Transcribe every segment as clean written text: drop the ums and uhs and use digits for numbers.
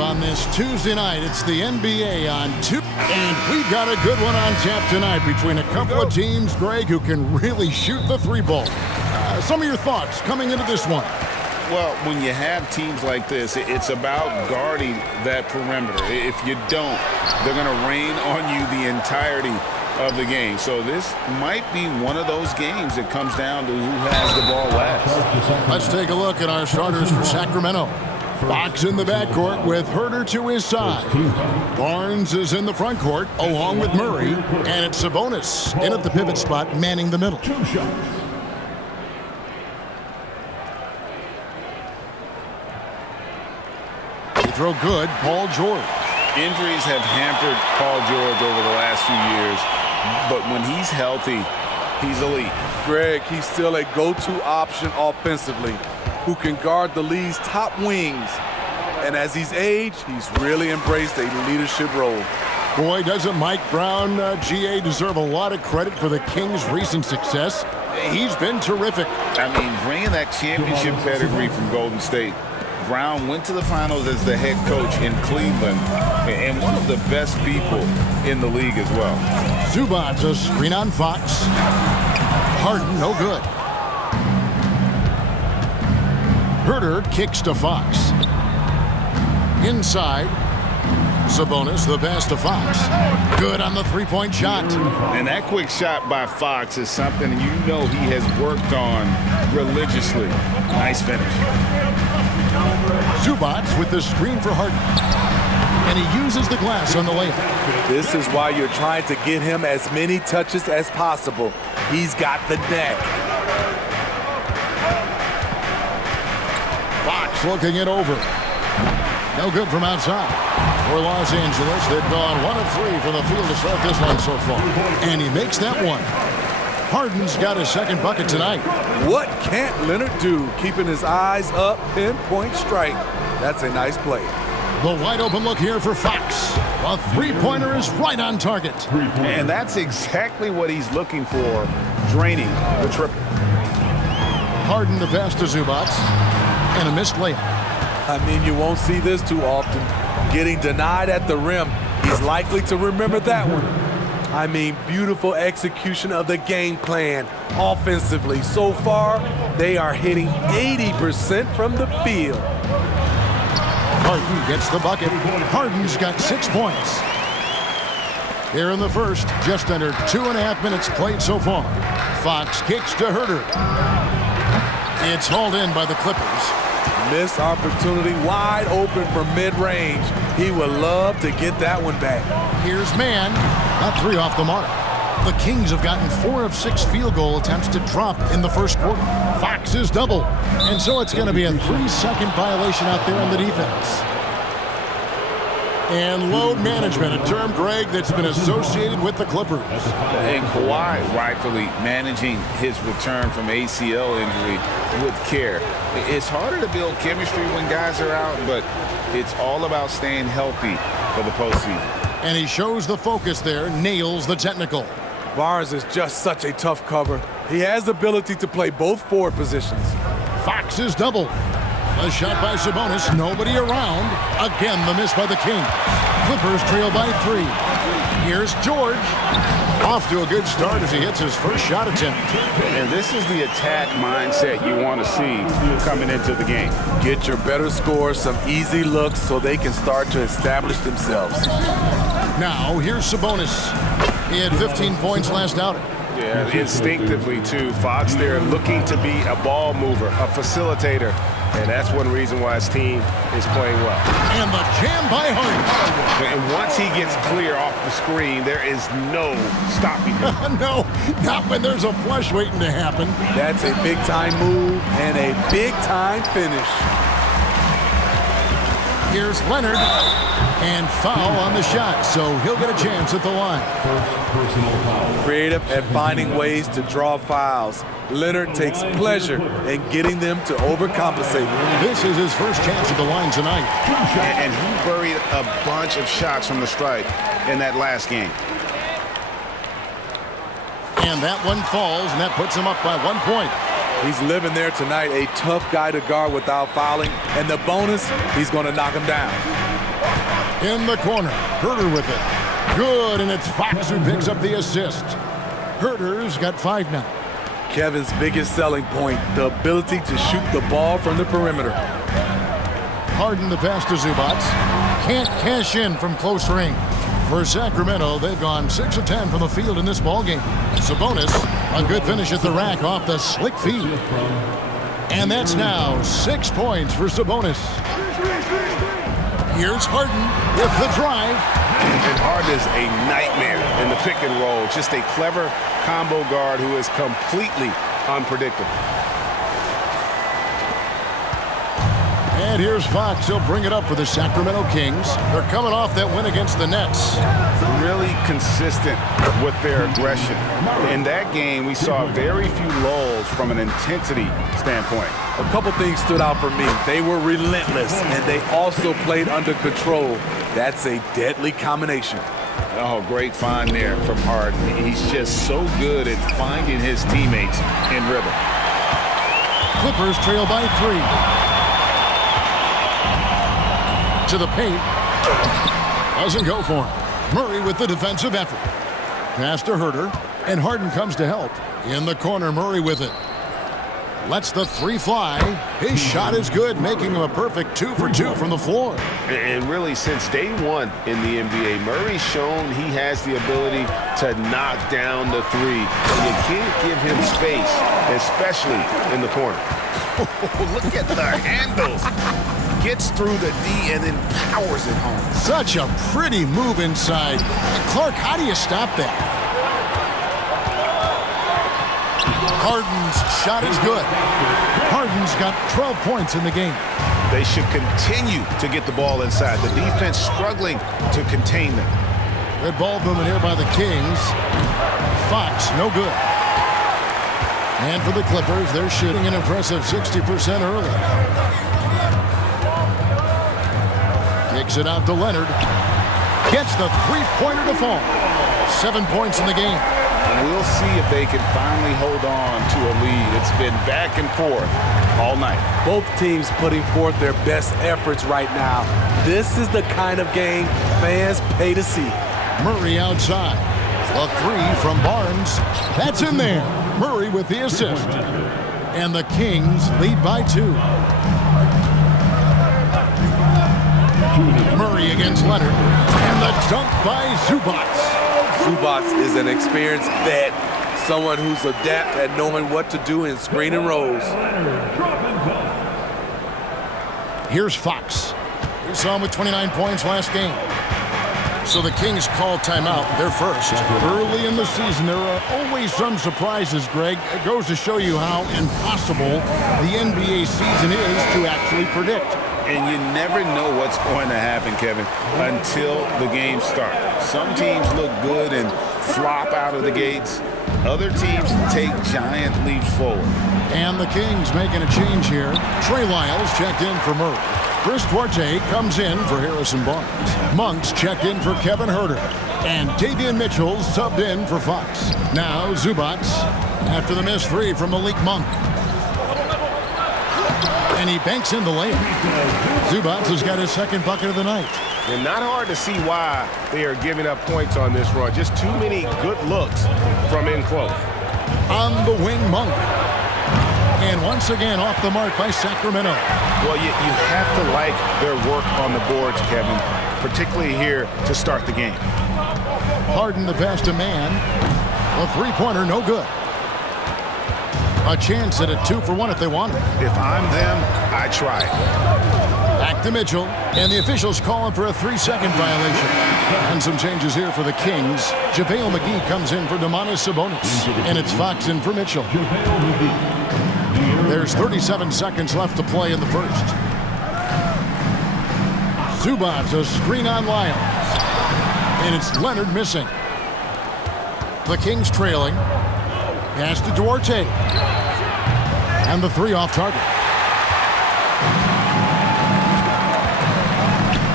live on this Tuesday night. It's the NBA on 2. And we've got a good one on tap tonight between a couple of teams, Greg, who can really shoot the three ball. Some of your thoughts coming into this one. Well, when you have teams like this, it's about guarding that perimeter. If you don't, they're going to rain on you the entirety of the game. So this might be one of those games that comes down to who has the ball last. Let's take a look at our starters for Sacramento. Fox in the backcourt with Huerter to his side. Barnes is in the front court along with Murray. And it's Sabonis in at the pivot spot, manning the middle. They throw good, Paul George. Injuries have hampered Paul George over the last few years, but when he's healthy, he's elite. Greg, he's still a go-to option offensively who can guard the league's top wings. And as he's aged, he's really embraced a leadership role. Boy, doesn't Mike Brown, GA, deserve a lot of credit for the Kings' recent success. He's been terrific. I mean, bringing that championship pedigree from Golden State. Brown went to the finals as the head coach in Cleveland and one of the best people in the league as well. Zubac, a screen on Fox. Harden, no good. Huerter kicks to Fox. Inside. Sabonis, the pass to Fox. Good on the three-point shot. And that quick shot by Fox is something you know he has worked on religiously. Nice finish. Zubac with the screen for Harden. And he uses the glass on the layup. This is why you're trying to get him as many touches as possible. He's got the neck. Fox looking it over. No good from outside. For Los Angeles, they've gone 1 of 3 from the field to start this one so far. And he makes that one. Harden's got his second bucket tonight. What can't Leonard do? Keeping his eyes up, pinpoint strike. That's a nice play. The wide open look here for Fox. A three-pointer is right on target. And that's exactly what he's looking for, draining the triple. Harden the pass to Zubac. And a missed layup. I mean, you won't see this too often. Getting denied at the rim. He's likely to remember that one. I mean, beautiful execution of the game plan offensively. So far, they are hitting 80% from the field. Harden gets the bucket. Harden's got 6 points. Here in the first, just under 2.5 minutes played so far. Fox kicks to Huerter. It's hauled in by the Clippers. Missed opportunity, wide open from mid-range. He would love to get that one back. Here's Mann. Not 3 off the mark. The Kings have gotten 4 of 6 field goal attempts to drop in the first quarter. Fox is double. And so it's going to be a 3-second violation out there on the defense. And load management, a term, Greg, that's been associated with the Clippers. And Kawhi rightfully managing his return from ACL injury with care. It's harder to build chemistry when guys are out, but it's all about staying healthy for the postseason. And he shows the focus there, nails the technical. Barnes is just such a tough cover. He has the ability to play both forward positions. Fox is double. A shot by Sabonis, nobody around. Again, the miss by the Kings. Clippers trail by 3. Here's George. Off to a good start as he hits his first shot attempt. And this is the attack mindset you want to see coming into the game. Get your better scores, some easy looks so they can start to establish themselves. Now, here's Sabonis. He had 15 points last outing. Yeah, instinctively, too. Fox there looking to be a ball mover, a facilitator. And that's one reason why his team is playing well. And the jam by Harden. And once he gets clear off the screen, there is no stopping him. No, not when there's a flush waiting to happen. That's a big-time move and a big-time finish. Here's Leonard. And foul on the shot, so he'll get a chance at the line. Creative at finding ways to draw fouls. Leonard takes pleasure in getting them to overcompensate. This is his first chance at the line tonight. And he buried a bunch of shots from the stripe in that last game. And that one falls, and that puts him up by 1 point. He's living there tonight, a tough guy to guard without fouling. And the bonus, he's going to knock him down. In the corner, Herder with it. Good, and it's Fox who picks up the assist. Herder's got 5 now. Kevin's biggest selling point, the ability to shoot the ball from the perimeter. Harden the pass to Zubac. Can't cash in from close range. For Sacramento, they've gone 6 of 10 from the field in this ballgame. Sabonis, a good finish at the rack off the slick feed. And that's now 6 points for Sabonis. Here's Harden with the drive. And Harden is a nightmare in the pick and roll. Just a clever combo guard who is completely unpredictable. And here's Fox. He'll bring it up for the Sacramento Kings. They're coming off that win against the Nets. Really consistent with their aggression. In that game, we saw very few lulls from an intensity standpoint. A couple things stood out for me. They were relentless, and they also played under control. That's a deadly combination. Oh, great find there from Harden. He's just so good at finding his teammates in rhythm. Clippers trail by 3. To the paint. Doesn't go for him. Murray with the defensive effort. Pass to Herder, and Harden comes to help. In the corner, Murray with it. Lets the 3 fly. His shot is good, making him a perfect 2 for 2 from the floor. And really, since day one in the NBA, Murray's shown he has the ability to knock down the 3. And you can't give him space, especially in the corner. Look at the handles. Gets through the D and then powers it home. Such a pretty move inside. Clark, how do you stop that? Harden's shot is good. Harden's got 12 points in the game. They should continue to get the ball inside. The defense struggling to contain them. Good ball movement here by the Kings. Fox, no good. And for the Clippers, they're shooting an impressive 60% early. Kicks it out to Leonard. Gets the 3-pointer to fall. 7 points in the game. And we'll see if they can finally hold on to a lead. It's been back and forth all night. Both teams putting forth their best efforts right now. This is the kind of game fans pay to see. Murray outside. A 3 from Barnes. That's in there. Murray with the assist. And the Kings lead by 2. Murray against Leonard. And the dunk by Zubac. Zubac is an experienced vet, someone who's adept at knowing what to do in screen and rolls. Here's Fox. We saw him with 29 points last game. So the Kings call timeout, their first. Early in the season, there are always some surprises, Greg. It goes to show you how impossible the NBA season is to actually predict. And you never know what's going to happen, Kevin, until the game starts. Some teams look good and flop out of the gates. Other teams take giant leaps forward. And the Kings making a change here. Trey Lyles checked in for Murray. Chris Duarte comes in for Harrison Barnes. Monks checked in for Kevin Herder. And Davion Mitchell subbed in for Fox. Now Zubac after the missed 3 from Malik Monk. And he banks in the layup. Zubac has got his 2nd bucket of the night. And not hard to see why they are giving up points on this run. Just too many good looks from in close. On the wing, Monk. And once again off the mark by Sacramento. Well, you have to like their work on the boards, Kevin, particularly here to start the game. Harden the pass to Mann. A 3-pointer, no good. A chance at a 2 for 1 if they want it. If I'm them, I try it. Back to Mitchell, and the officials calling for a 3-second violation. And some changes here for the Kings. JaVale McGee comes in for Domantas Sabonis, and it's Fox in for Mitchell. There's 37 seconds left to play in the first. Zubac, a screen on Lyles, and it's Leonard missing. The Kings trailing. Pass to Duarte. And the 3 off target.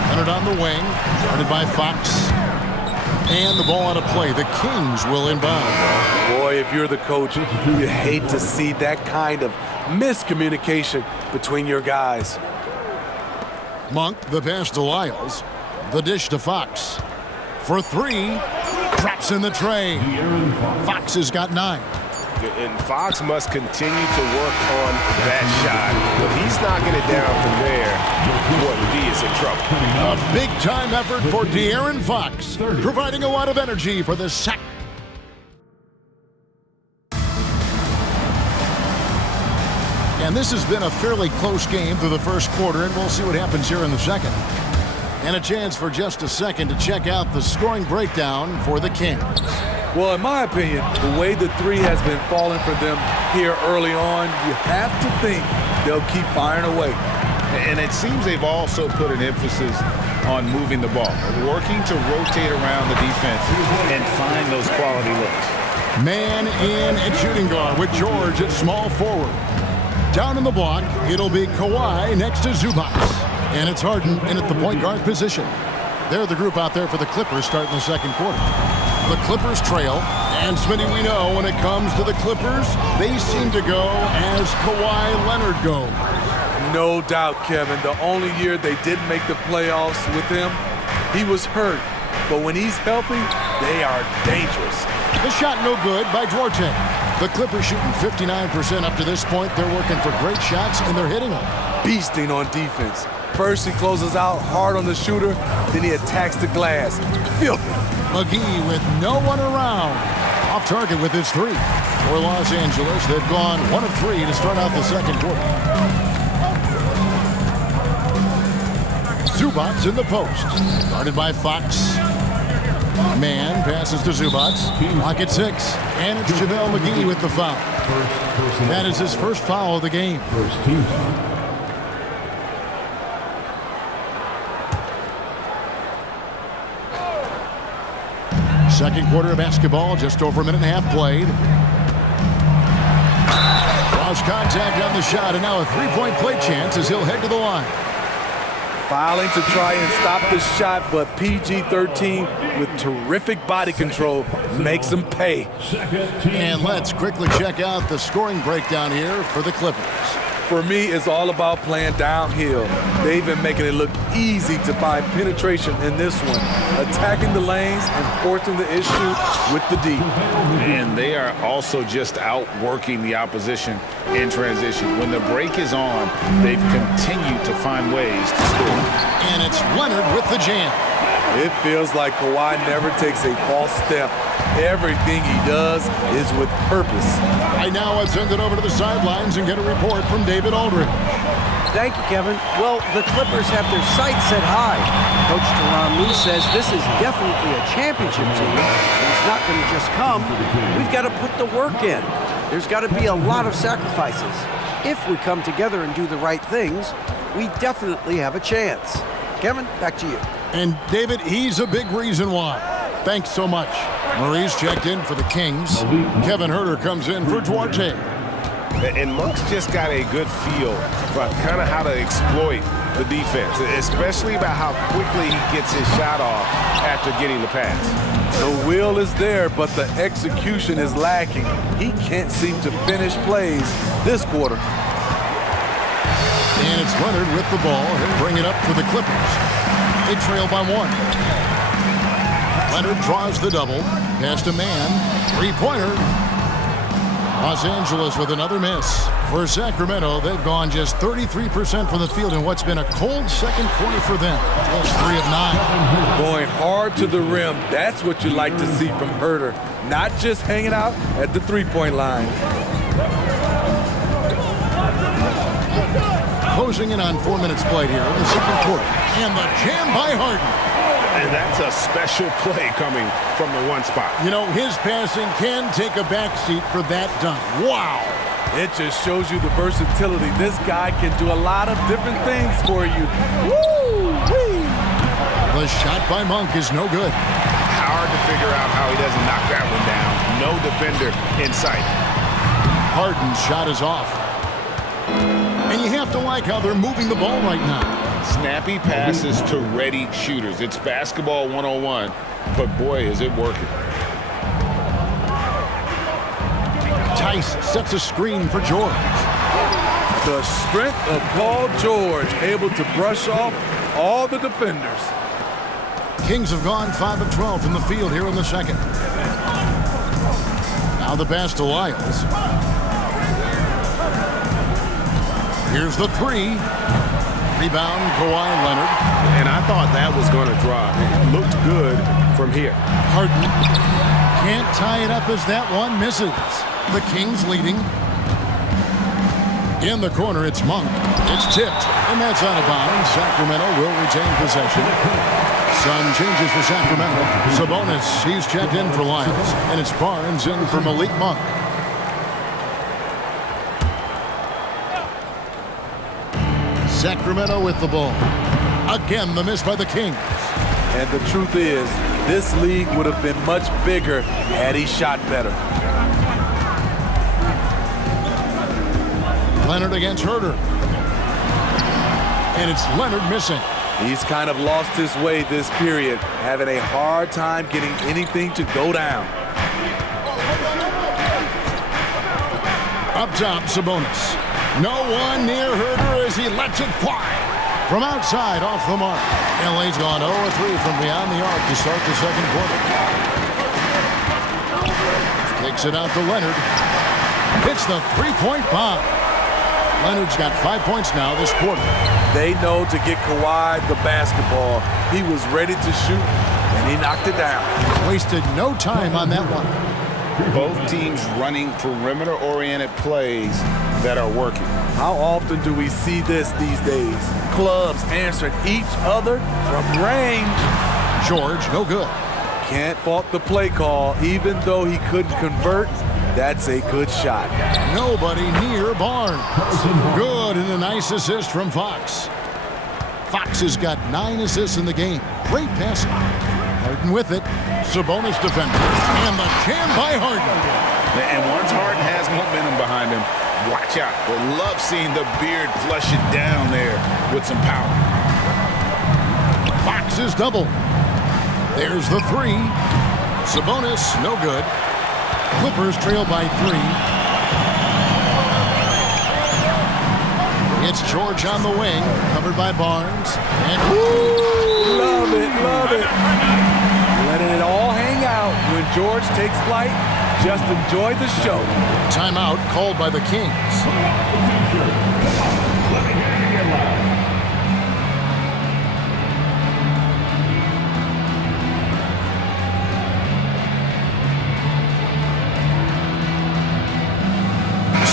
Leonard on the wing. Guarded by Fox. And the ball out of play. The Kings will inbound. Boy, if you're the coach, you hate to see that kind of miscommunication between your guys. Monk, the pass to Lyles. The dish to Fox. For three. Drops in the tray. Fox has got 9. And Fox must continue to work on that shot. But he's knocking it down from there. Boy, he is in trouble. A big-time effort for De'Aaron Fox, providing a lot of energy for the sack. And this has been a fairly close game through the first quarter, and we'll see what happens here in the second. And a chance for just a second to check out the scoring breakdown for the Kings. Well, in my opinion, the way the three has been falling for them here early on, you have to think they'll keep firing away. And it seems they've also put an emphasis on moving the ball, working to rotate around the defense and find those quality looks. Man in at shooting guard with George at small forward. Down in the block, it'll be Kawhi next to Zubac. And it's Harden in at the point guard position. They're the group out there for the Clippers starting the second quarter. The Clippers trail, and Smitty, we know when it comes to the Clippers, they seem to go as Kawhi Leonard goes. No doubt, Kevin. The only year they didn't make the playoffs with him, he was hurt. But when he's healthy, they are dangerous. The shot no good by Duarte. The Clippers shooting 59% up to this point. They're working for great shots, and they're hitting them. Beasting on defense. First, he closes out hard on the shooter, then he attacks the glass. Filthy. McGee with no one around. Off target with his 3. For Los Angeles, they've gone 1 of 3 to start out the second quarter. Zubac in the post. Guarded by Fox. Man passes to Zubac. Lock at 6. And it's JaVale McGee with the foul. That is his first foul of the game. First team foul. Second quarter of basketball, just over a minute and a half played. Lost contact on the shot, and now a three-point play chance as he'll head to the line. Filing to try and stop the shot, but PG-13 with terrific body control makes him pay. And let's quickly check out the scoring breakdown here for the Clippers. For me, it's all about playing downhill. They've been making it look easy to find penetration in this one, attacking the lanes and forcing the issue with the D. And they are also just outworking the opposition in transition. When the break is on, they've continued to find ways to score. And it's Leonard with the jam. It feels like Kawhi never takes a false step. Everything he does is with purpose. Right now, let's send it over to the sidelines and get a report from David Aldridge. Thank you, Kevin. Well, the Clippers have their sights set high. Coach Tyronn Lue says this is definitely a championship team, and it's not going to just come. We've got to put the work in. There's got to be a lot of sacrifices. If we come together and do the right things, we definitely have a chance. Kevin, back to you. And David, he's a big reason why. Thanks so much. Maurice checked in for the Kings. Kevin Huerter comes in for Duarte. And Monk's just got a good feel for kind of how to exploit the defense, especially about how quickly he gets his shot off after getting the pass. The will is there, but the execution is lacking. He can't seem to finish plays this quarter. And it's Leonard with the ball. He'll bring it up for the Clippers. They trail by 1. Leonard draws the double. Pass to Man. Three-pointer. Los Angeles with another miss. For Sacramento, they've gone just 33% from the field in what's been a cold second quarter for them. Just 3 of 9. Going hard to the rim, that's what you like to see from Huerter. Not just hanging out at the three-point line. Closing in on 4 minutes played here in the second quarter. And the jam by Harden. And that's a special play coming from the one spot. You know, his passing can take a backseat for that dunk. Wow. It just shows you the versatility. This guy can do a lot of different things for you. Woo-wee. The shot by Monk is no good. Hard to figure out how he doesn't knock that one down. No defender in sight. Harden's shot is off. And you have to like how they're moving the ball right now. Snappy passes to ready shooters. It's basketball 101, but boy, is it working. Tice sets a screen for George. The strength of Paul George, able to brush off all the defenders. Kings have gone 5 of 12 from the field here in the second. Now the pass to Lyles. Here's the three. Rebound, Kawhi Leonard. And I thought that was going to drop. It looked good from here. Harden can't tie it up as that one misses. The Kings leading. In the corner, it's Monk. It's tipped, and that's out of bounds. Sacramento will retain possession. Sun changes for Sacramento. Sabonis, he's checked in for Lyles, and it's Barnes in for Malik Monk. Sacramento with the ball. Again, the miss by the Kings. And the truth is, this league would have been much bigger had he shot better. Leonard against Herter. And it's Leonard missing. He's kind of lost his way this period, having a hard time getting anything to go down. Up top, Sabonis. No one near Herter as he lets it fly. From outside, off the mark. LA's gone 0-3 from beyond the arc to start the second quarter. Takes it out to Leonard. Hits the three-point bomb. Leonard's got 5 points now this quarter. They know to get Kawhi the basketball. He was ready to shoot, and he knocked it down. Wasted no time on that one. Both teams running perimeter-oriented plays that are working. How often do we see this these days? Clubs answering each other from range. George, no good. Can't fault the play call, even though he couldn't convert. That's a good shot. Nobody near Barnes. Good, and a nice assist from Fox. Fox has got 9 assists in the game. Great passing. Harden with it. Sabonis defender. And the jam by Harden. And once Harden has momentum behind him, watch out. They love seeing the beard flush it down there with some power. Fox is double. There's the three. Sabonis, no good. Clippers trail by 3. It's George on the wing, covered by Barnes. And Love it, love it. Letting it all hang out when George takes flight. Just enjoy the show. timeout called by the Kings.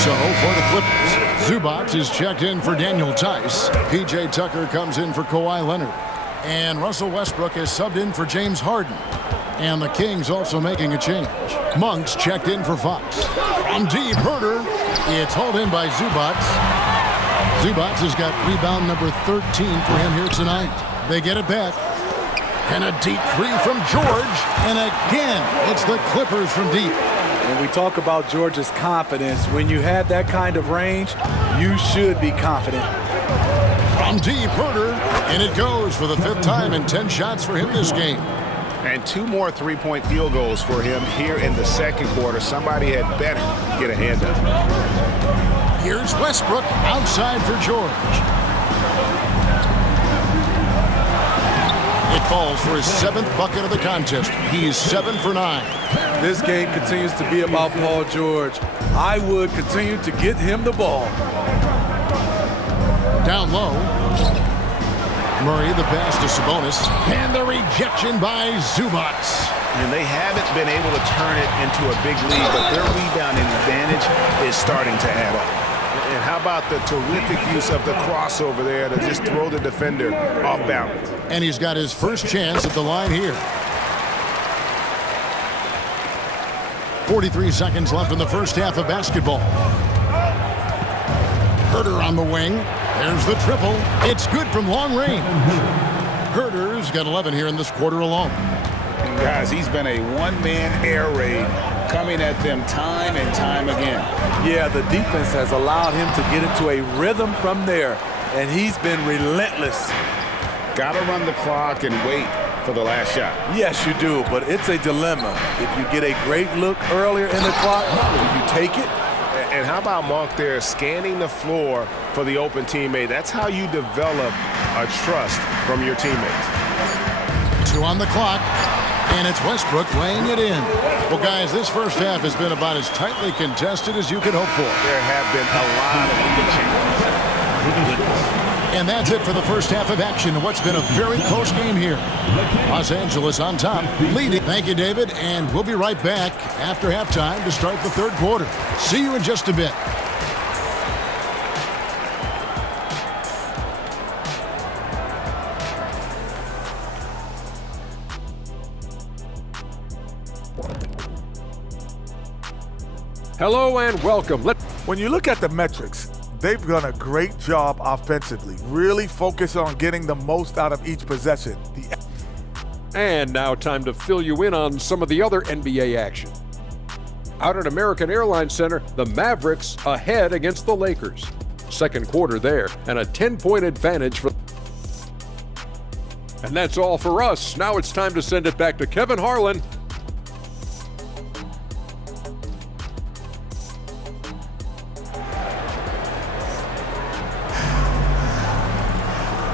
So, for the Clippers, Zubac is checked in for Daniel Tice. P.J. Tucker comes in for Kawhi Leonard. And Russell Westbrook is subbed in for James Harden. And the Kings also making a change. Monk's checked in for Fox. From deep, Herter. It's hauled in by Zubac. Zubac has got rebound number 13 for him here tonight. They get it back. And a deep three from George. And again, it's the Clippers from deep. When we talk about George's confidence, when you have that kind of range, you should be confident. From deep, Herter, and it goes for the 5th time in 10 shots for him this game. And 2 more three-point field goals for him here in the second quarter. Somebody had better get a hand up. Here's Westbrook outside for George. It falls for his 7th bucket of the contest. He's 7 for 9. This game continues to be about Paul George. I would continue to get him the ball. Down low. Murray, the pass to Sabonis. And the rejection by Zubac. And they haven't been able to turn it into a big lead, but their rebounding advantage is starting to add up. And how about the terrific use of the crossover there to just throw the defender off balance? And he's got his first chance at the line here. 43 seconds left in the first half of basketball. Herter on the wing. There's the triple. It's good from long range. Herter's got 11 here in this quarter alone. And guys, he's been a one-man air raid coming at them time and time again. Yeah, the defense has allowed him to get into a rhythm from there, and he's been relentless. Got to run the clock and wait for the last shot. Yes, you do, but it's a dilemma. If you get a great look earlier in the clock, do you take it? And how about Monk there scanning the floor for the open teammate? That's how you develop a trust from your teammates. 2 2 on the clock. And it's Westbrook laying it in. Well, guys, this first half has been about as tightly contested as you could hope for. There have been a lot of lead changes. And that's it for the first half of action. What's been a very close game here. Los Angeles on top, leading. Thank you, David. And we'll be right back after halftime to start the third quarter. See you in just a bit. Hello and welcome. When you look at the metrics, they've done a great job offensively, really focus on getting the most out of each possession. And now time to fill you in on some of the other NBA action. Out at American Airlines Center, the Mavericks ahead against the Lakers. Second quarter there, and a 10-point advantage for. And that's all for us. Now it's time to send it back to Kevin Harlan.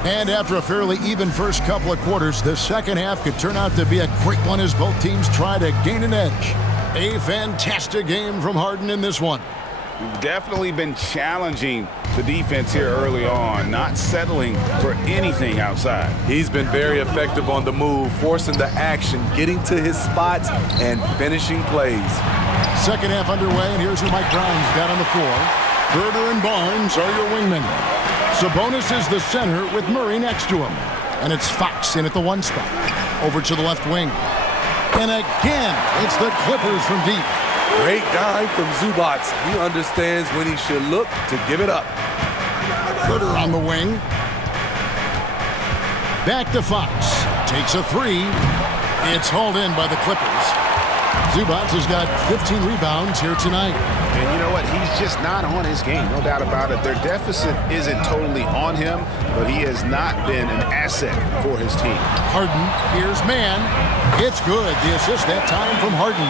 And after a fairly even first couple of quarters, the second half could turn out to be a great one as both teams try to gain an edge. A fantastic game from Harden in this one. Definitely been challenging the defense here early on, not settling for anything outside. He's been very effective on the move, forcing the action, getting to his spots, and finishing plays. Second half underway, and here's who Mike Brown's got on the floor. Herter and Barnes are your wingmen. Sabonis is the center with Murray next to him. And it's Fox in at the 1 spot. Over to the left wing. And again, it's the Clippers from deep. Great dive from Zubac. He understands when he should look to give it up. Herter on the wing. Back to Fox. Takes a 3. It's hauled in by the Clippers. Zubac has got 15 rebounds here tonight. And you know what? He's just not on his game, no doubt about it. Their deficit isn't totally on him, but he has not been an asset for his team. Harden, here's man. It's good. The assist that time from Harden.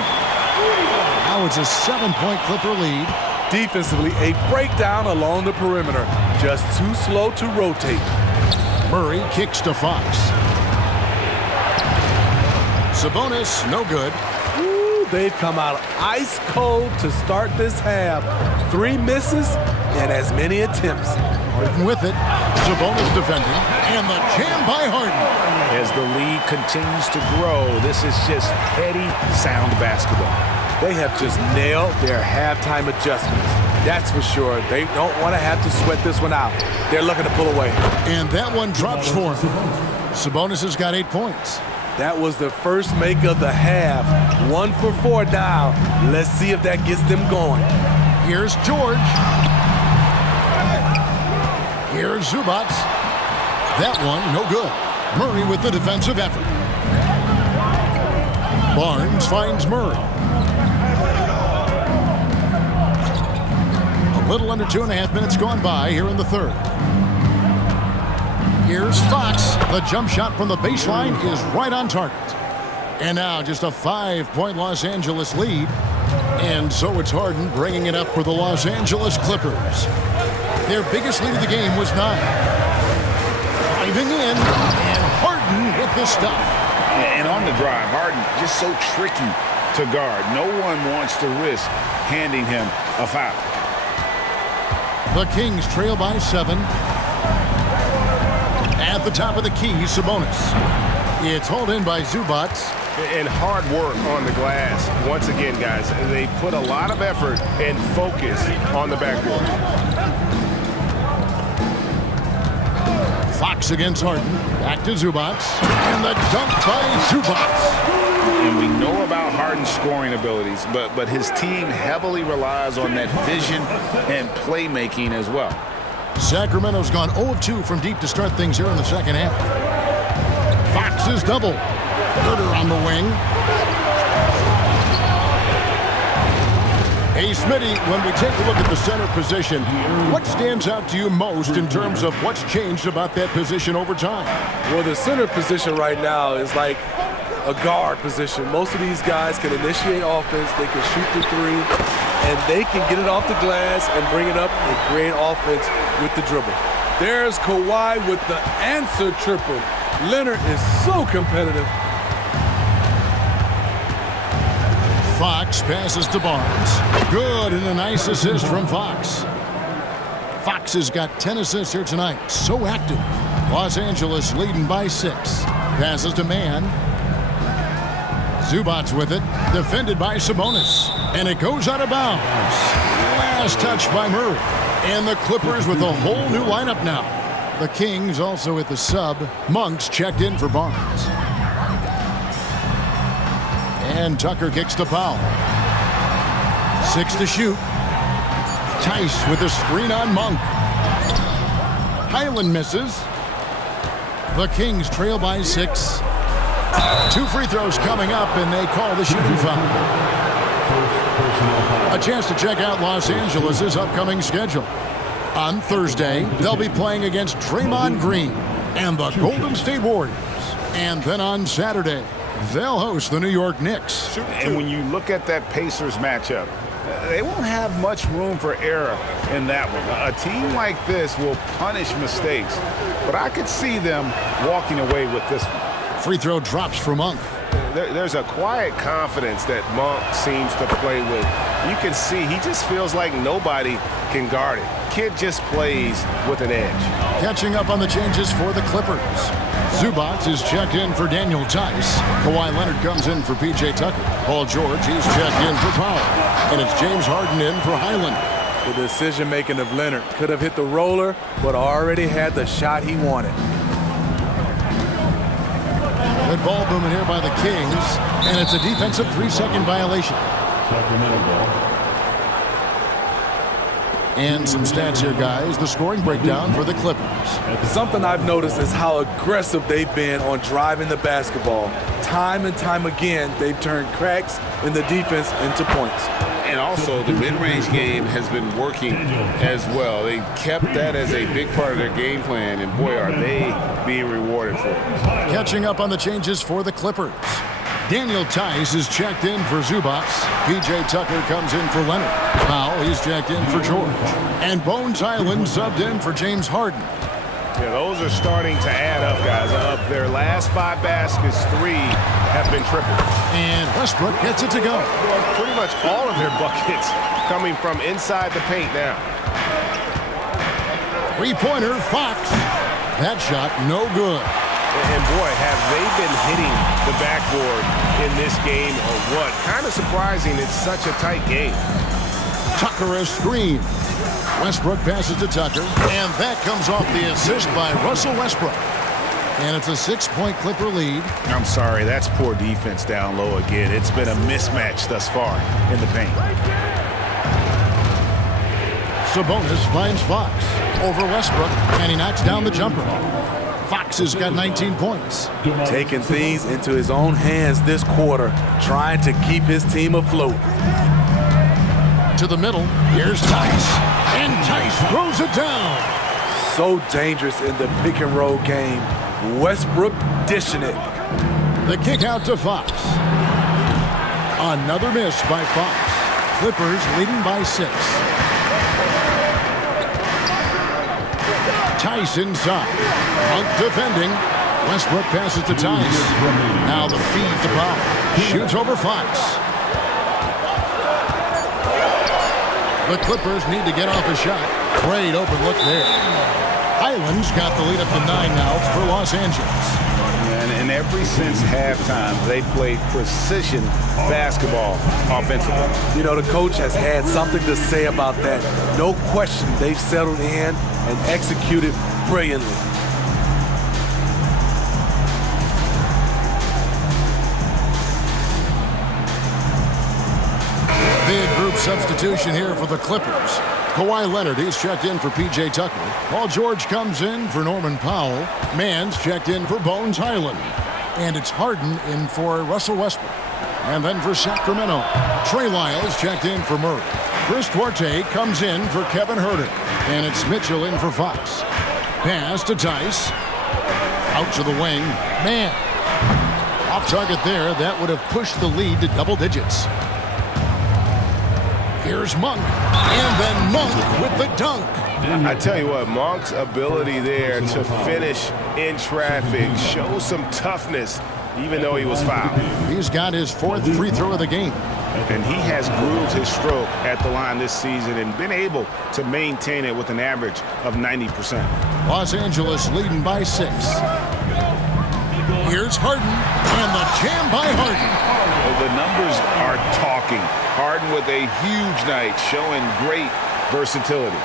Now it's a 7-point Clipper lead. Defensively, a breakdown along the perimeter. Just too slow to rotate. Murray kicks to Fox. Sabonis, no good. They've come out ice cold to start this half. 3 misses and as many attempts. Harden with it. Sabonis defending. And the jam by Harden. As the lead continues to grow, this is just heady, sound basketball. They have just nailed their halftime adjustments. That's for sure. They don't want to have to sweat this one out. They're looking to pull away. And that one drops for him. Sabonis has got 8 points. That was the first make of the half. 1 for 4 now. Let's see if that gets them going. Here's George. Here's Zubac. That one, no good. Murray with the defensive effort. Barnes finds Murray. A little under 2.5 minutes gone by here in the third. Here's Fox. The jump shot from the baseline is right on target. And now just a 5-point Los Angeles lead. And so it's Harden bringing it up for the Los Angeles Clippers. Their biggest lead of the game was 9. Driving in, and Harden with the stuff. And on the drive, Harden just so tricky to guard. No one wants to risk handing him a foul. The Kings trail by 7. At the top of the key, Sabonis. It's hauled in by Zubac. And hard work on the glass. Once again, guys, they put a lot of effort and focus on the backboard. Fox against Harden. Back to Zubac. And the dunk by Zubac. And we know about Harden's scoring abilities, but his team heavily relies on that vision and playmaking as well. Sacramento's gone 0 of 2 from deep to start things here in the second half. Fox is double. Herter on the wing. Hey, Smitty, when we take a look at the center position, what stands out to you most in terms of what's changed about that position over time? Well, the center position right now is like a guard position. Most of these guys can initiate offense, they can shoot the 3, and they can get it off the glass and bring it up and create offense with the dribble. There's Kawhi with the answer triple. Leonard is so competitive. Fox passes to Barnes. Good, and a nice assist from Fox. Fox has got 10 assists here tonight. So active. Los Angeles leading by 6. Passes to Mann. Zubats with it. Defended by Sabonis. And it goes out of bounds. Last touch by Murray. And the Clippers with a whole new lineup now. The Kings also at the sub. Monks checked in for Barnes. And Tucker kicks to Powell. 6 to shoot. Tice with a screen on Monk. Highland misses. The Kings trail by 6. 2 free throws coming up, and they call the shooting foul. A chance to check out Los Angeles' upcoming schedule. On Thursday, they'll be playing against Draymond Green and the Golden State Warriors. And then on Saturday, they'll host the New York Knicks. And when you look at that Pacers matchup, they won't have much room for error in that one. A team like this will punish mistakes, but I could see them walking away with this one. Free throw drops for Monk. There's a quiet confidence that Monk seems to play with. You can see he just feels like nobody can guard it. Kid just plays with an edge. Catching up on the changes for the Clippers. Zubats is checked in for Daniel Tice. Kawhi Leonard comes in for P.J. Tucker. Paul George, he's checked in for Powell. And it's James Harden in for Highland. The decision-making of Leonard could have hit the roller, but already had the shot he wanted. Good ball movement here by the Kings, and it's a defensive 3-second violation. And some stats here, guys. The scoring breakdown for the Clippers. Something I've noticed is how aggressive they've been on driving the basketball. Time and time again, they've turned cracks in the defense into points. And also, the mid-range game has been working as well. They kept that as a big part of their game plan, and boy, are they being rewarded for it. Catching up on the changes for the Clippers. Daniel Tice is checked in for Zubats. P.J. Tucker comes in for Leonard. Powell, he's checked in for George. And Bones Highland subbed in for James Harden. Yeah, those are starting to add up, guys. Of their last 5 baskets, 3 have been tripled. And Westbrook gets it to go. Pretty much all of their buckets coming from inside the paint now. 3-pointer, Fox. That shot, no good. And boy, have they been hitting the backboard in this game or what? Kind of surprising it's such a tight game. Tucker a screen. Westbrook passes to Tucker, and that comes off the assist by Russell Westbrook. And it's a 6-point Clipper lead. I'm sorry, that's poor defense down low again. It's been a mismatch thus far in the paint. Sabonis finds Fox over Westbrook, and he knocks down the jumper. Fox has got 19 points. Taking things into his own hands this quarter, trying to keep his team afloat. To the middle, here's Tice, and Tice throws it down. So dangerous in the pick and roll game. Westbrook dishing it. The kick out to Fox. Another miss by Fox. Clippers leading by 6. Tice inside. Monk defending. Westbrook passes to Tice. Now the feed to Powell. Shoots over Fox. The Clippers need to get off a shot. Great open look there. Highland's got the lead up to 9 now for Los Angeles. And ever since halftime, they played precision basketball offensively. You know, the coach has had something to say about that. No question, they've settled in and executed brilliantly. Big group substitution here for the Clippers. Kawhi Leonard, he's checked in for P.J. Tucker. Paul George comes in for Norman Powell. Mann's checked in for Bones Highland. And it's Harden in for Russell Westbrook. And then for Sacramento, Trey Lyles checked in for Murray. Chris Duarte comes in for Kevin Huerter. And it's Mitchell in for Fox. Pass to Tice. Out to the wing. Man. Off target there. That would have pushed the lead to double digits. Here's Monk, and then Monk with the dunk. I tell you what, Monk's ability there to finish in traffic, show some toughness even though he was fouled. He's got his 4th free throw of the game. And he has grooved his stroke at the line this season and been able to maintain it with an average of 90%. Los Angeles leading by 6. Here's Harden, and the jam by Harden. Well, the numbers are talking. Harden with a huge night, showing great versatility.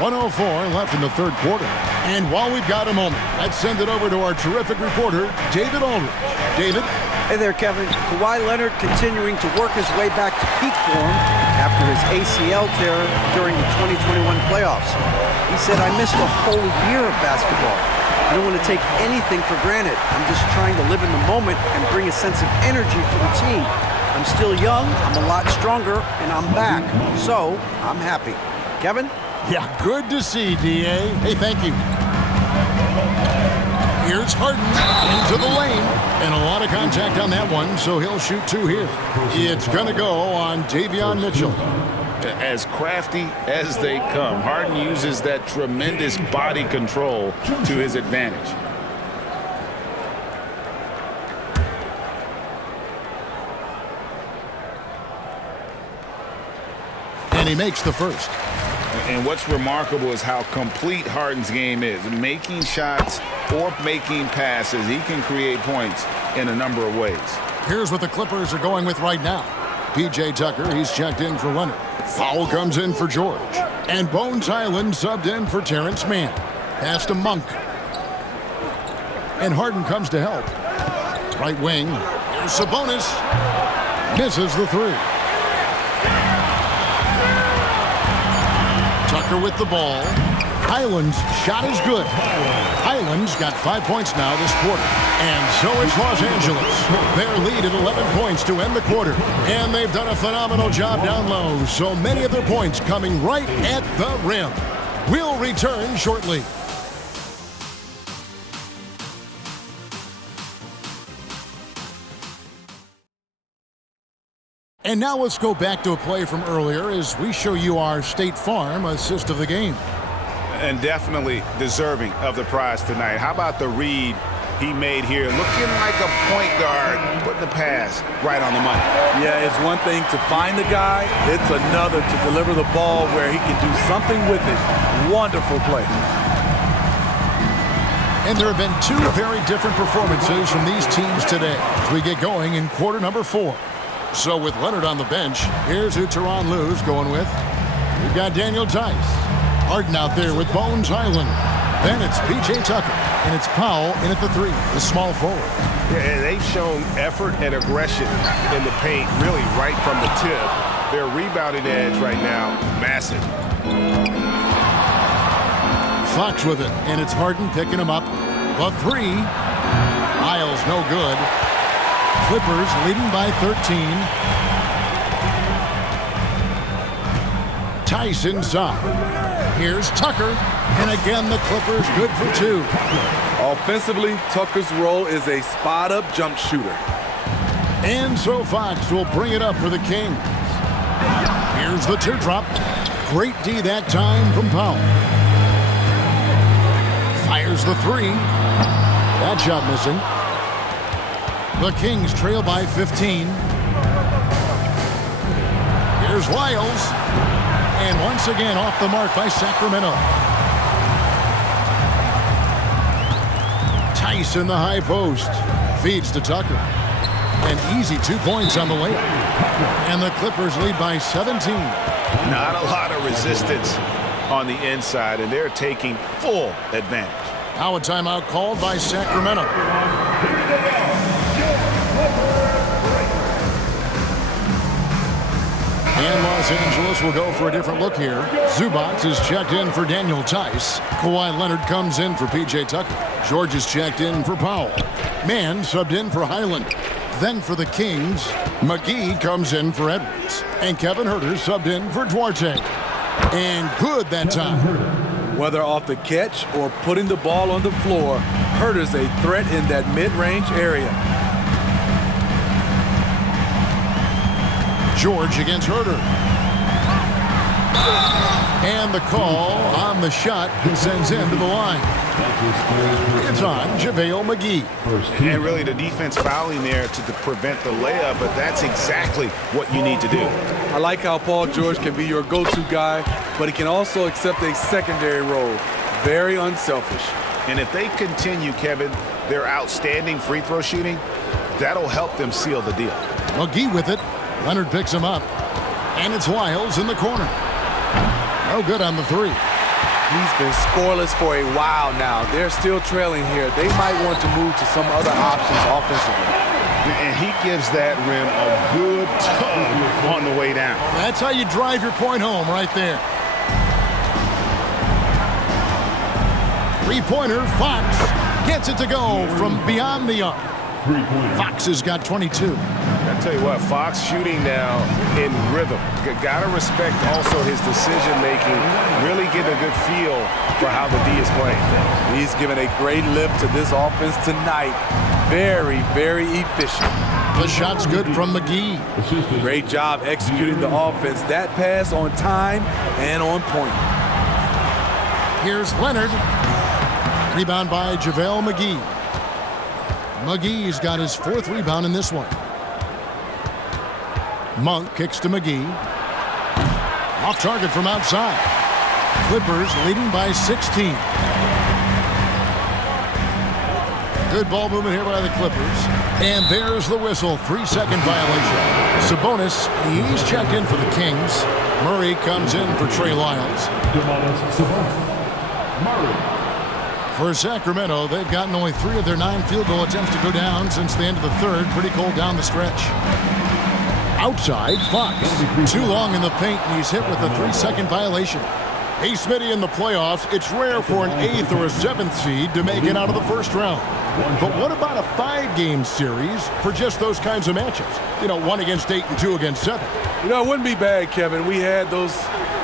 1:04 left in the 3rd quarter. And while we've got a moment, let's send it over to our terrific reporter, David Aldridge. David? Hey there, Kevin. Kawhi Leonard continuing to work his way back to peak form after his ACL tear during the 2021 playoffs. He said, I missed a whole year of basketball. I don't want to take anything for granted. I'm just trying to live in the moment and bring a sense of energy for the team. I'm still young, I'm a lot stronger, and I'm back. So, I'm happy. Kevin? Yeah, good to see, D.A. Hey, thank you. Here's Harden into the lane. And a lot of contact on that one, so he'll shoot 2 here. It's going to go on Davion Mitchell. As crafty as they come, Harden uses that tremendous body control to his advantage. And he makes the first. And what's remarkable is how complete Harden's game is. Making shots or making passes, he can create points in a number of ways. Here's what the Clippers are going with right now. P.J. Tucker, he's checked in for Leonard. Foul comes in for George. And Bones Hyland subbed in for Terrence Mann. Pass to Monk. And Harden comes to help. Right wing. Here's Sabonis. Misses the 3. Tucker with the ball. Hyland's shot is good. Hyland's got 5 points now this quarter. And so it's Los Angeles. Their lead at 11 points to end the quarter. And they've done a phenomenal job down low. So many of their points coming right at the rim. We'll return shortly. And now let's go back to a play from earlier as we show you our State Farm assist of the game. And definitely deserving of the prize tonight. How about the read he made here? Looking like a point guard, putting the pass right on the money. Yeah, it's one thing to find the guy. It's another to deliver the ball where he can do something with it. Wonderful play. And there have been 2 very different performances from these teams today as we get going in quarter number 4. So with Leonard on the bench, here's who Tyronn Lue's going with. We've got Daniel Tice. Harden out there with Bones Hyland. Then it's P.J. Tucker, and it's Powell in at the 3, the small forward. Yeah, they've shown effort and aggression in the paint, really right from the tip. Their rebounding edge right now, massive. Fox with it, and it's Harden picking him up. The 3. Miles no good. Clippers leading by 13. Tice inside. Here's Tucker. And again, the Clippers good for 2. Offensively, Tucker's role is a spot-up jump shooter. And so Fox will bring it up for the Kings. Here's the teardrop. Great D that time from Powell. Fires the 3. That shot missing. The Kings trail by 15. Here's Wiles. And once again off the mark by Sacramento. Tice in the high post. Feeds to Tucker. An easy 2 points on the layup. And the Clippers lead by 17. Not a lot of resistance on the inside, and they're taking full advantage. Now a timeout called by Sacramento. And Los Angeles will go for a different look here. Zubac is checked in for Daniel Tice. Kawhi Leonard comes in for P.J. Tucker. George is checked in for Powell. Mann subbed in for Hyland. Then for the Kings, McGee comes in for Edwards. And Kevin Huerter subbed in for Duarte. And good that time. Whether off the catch or putting the ball on the floor, Huerter's a threat in that mid-range area. George against Huerter. And the call on the shot he sends him to the line. It's on JaVale McGee. And really the defense fouling there to prevent the layup, but that's exactly what you need to do. I like how Paul George can be your go-to guy, but he can also accept a secondary role. Very unselfish. And if they continue, Kevin, their outstanding free throw shooting, that'll help them seal the deal. McGee with it. Leonard picks him up. And it's Wiles in the corner. No good on the three. He's been scoreless for a while now. They're still trailing here. They might want to move to some other options offensively. And he gives that rim a good tug on the way down. That's how you drive your point home right there. Three-pointer, Fox gets it to go from beyond the arc. Fox has got 22. I tell you what, Fox shooting now in rhythm. Got to respect also his decision-making, really getting a good feel for how the D is playing. He's given a great lift to this offense tonight. Very, very efficient. The shot's good from McGee. Great job executing the offense. That pass on time and on point. Here's Leonard. Rebound by JaVale McGee. McGee's got his fourth rebound in this one. Monk kicks to McGee. Off target from outside. Clippers leading by 16. Good ball movement here by the Clippers. And there's the whistle. 3-second violation. Sabonis, he's checked in for the Kings. Murray comes in for Trey Lyles. For Sacramento, they've gotten only 3 of their 9 field goal attempts to go down since the end of the third. Pretty cold down the stretch. Outside, Fox. Too long in the paint, and he's hit with a 3-second violation. Hey, Smitty, in the playoffs, it's rare for an 8th or a 7th seed to make it out of the first round. But what about a 5-game series for just those kinds of matchups? You know, 1 against 8 and 2 against 7. You know, it wouldn't be bad, Kevin. We had those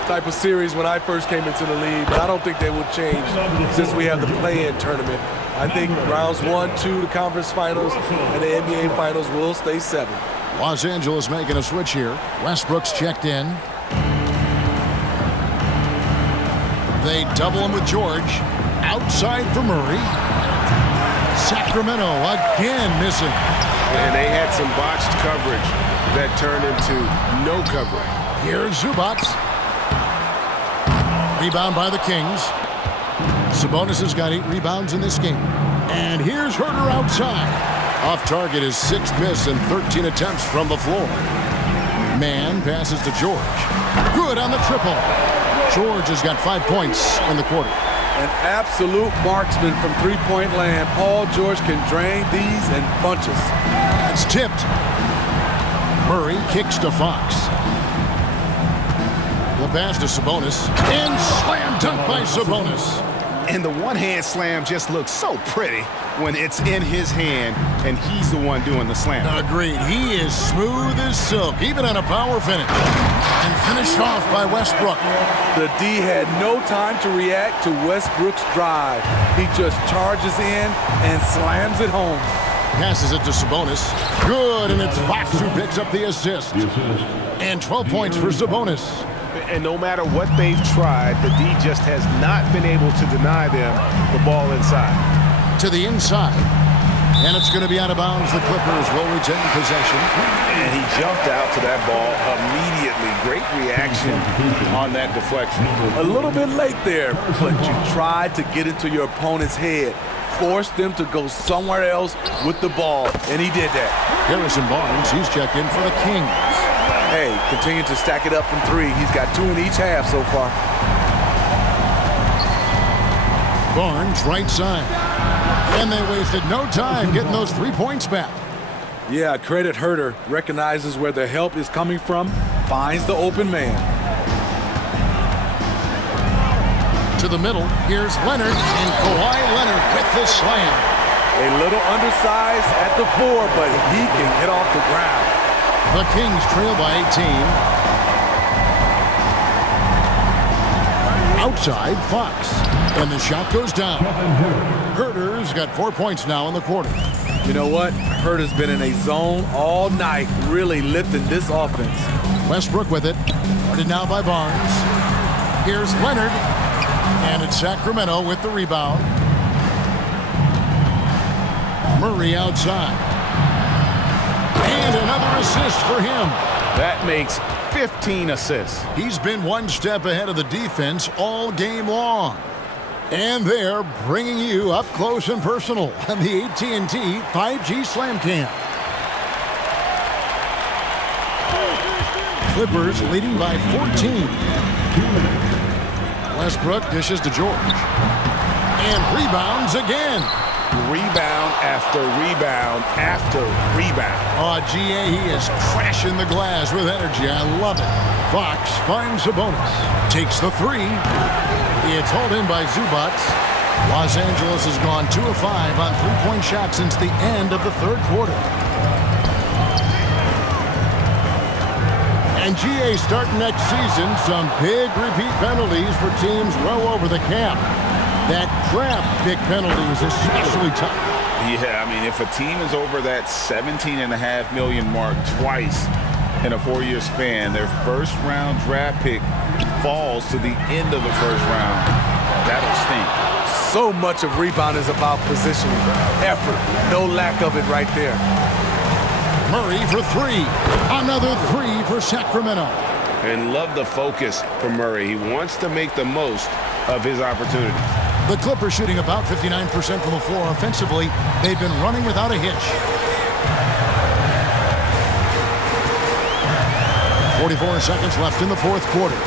type of series when I first came into the league, but I don't think they will change since we have the play-in tournament. I think rounds 1, 2, the conference finals, and the NBA finals will stay 7. Los Angeles making a switch here. Westbrook's checked in. They double him with George. Outside for Murray. Sacramento again missing. And they had some botched coverage that turned into no coverage. Here's Zubac. Rebound by the Kings. Sabonis has got 8 rebounds in this game. And here's Herter outside. Off target is 6 miss and 13 attempts from the floor. Mann passes to George. Good on the triple. George has got 5 points in the quarter. An absolute marksman from three-point land. Paul George can drain these in bunches. It's tipped. Murray kicks to Fox. The pass to Sabonis. And slam dunk by Sabonis. And the one-hand slam just looks so pretty when it's in his hand and he's the one doing the slam. Agreed. He is smooth as silk, even on a power finish. And finished off by Westbrook. The D had no time to react to Westbrook's drive. He just charges in and slams it home. Passes it to Sabonis. Good, and it's Fox who picks up the assist. And 12 points for Sabonis. And no matter what they've tried, the D just has not been able to deny them the ball inside. To the inside. And it's going to be out of bounds. The Clippers will retain possession. And he jumped out to that ball immediately. Great reaction on that deflection. A little bit late there, but you tried to get into your opponent's head. Forced them to go somewhere else with the ball, and he did that. Harrison Barnes, he's checked in for the Kings. Hey, continue to stack it up from 3. He's got 2 in each half so far. Barnes, right side. And they wasted no time getting those 3 points back. Yeah, credit Herter. Recognizes where the help is coming from, finds the open man. To the middle, here's Leonard, and Kawhi Leonard with the slam. A little undersized at the 4, but he can get off the ground. The Kings trail by 18. Outside, Fox. And the shot goes down. Herter's got 4 points now in the quarter. You know what? Herter's been in a zone all night, really lifting this offense. Westbrook with it. Guarded now by Barnes. Here's Leonard. And it's Sacramento with the rebound. Murray outside. And another assist for him. That makes 15 assists. He's been one step ahead of the defense all game long. And they're bringing you up close and personal on the AT&T 5G Slam Cam. Clippers leading by 14. Westbrook dishes to George. And rebounds again. Rebound after rebound after rebound. Oh, GA, he is crashing the glass with energy. I love it. Fox finds Sabonis. Takes the three. It's hauled in by Zubac. Los Angeles has gone 2 of 5 on three-point shots since the end of the third quarter. And GA starting next season, some big repeat penalties for teams well over the cap. That draft pick penalty is especially tough. Yeah, I mean, if a team is over that $17.5 million mark twice in a 4-year span, their first-round draft pick falls to the end of the first round. That'll stink. So much of rebound is about positioning, effort, no lack of it right there. Murray for three. Another three for Sacramento. And love the focus for Murray. He wants to make the most of his opportunities. The Clippers shooting about 59% from the floor offensively. They've been running without a hitch. 44 seconds left in the fourth quarter.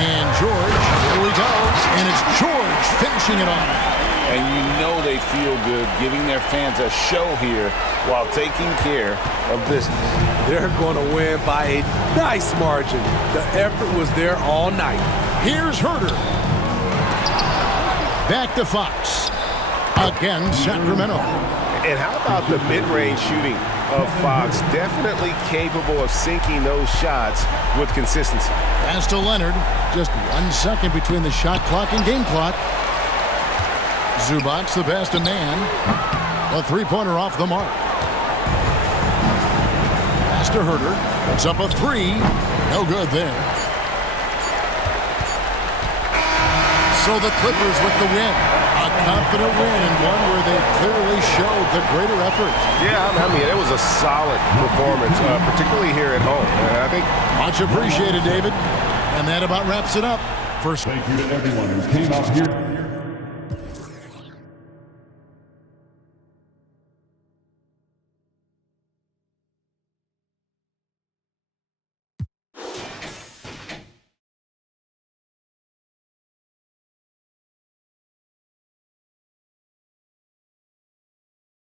And George, here we go. And it's George finishing it off. And you know they feel good giving their fans a show here while taking care of business. They're going to win by a nice margin. The effort was there all night. Here's Herter. Back to Fox. Again, Sacramento. And how about the mid-range shooting of Fox? Definitely capable of sinking those shots with consistency. Pass to Leonard. Just 1 second between the shot clock and game clock. Zubac, the pass to man. A three-pointer off the mark. Pass to Herter. It's up a three. No good there. So the Clippers with the win. A confident win and one where they clearly showed the greater effort. Yeah, I mean, it was a solid performance, particularly here at home. I think much appreciated, David. And that about wraps it up. First. Thank you to everyone who came out here.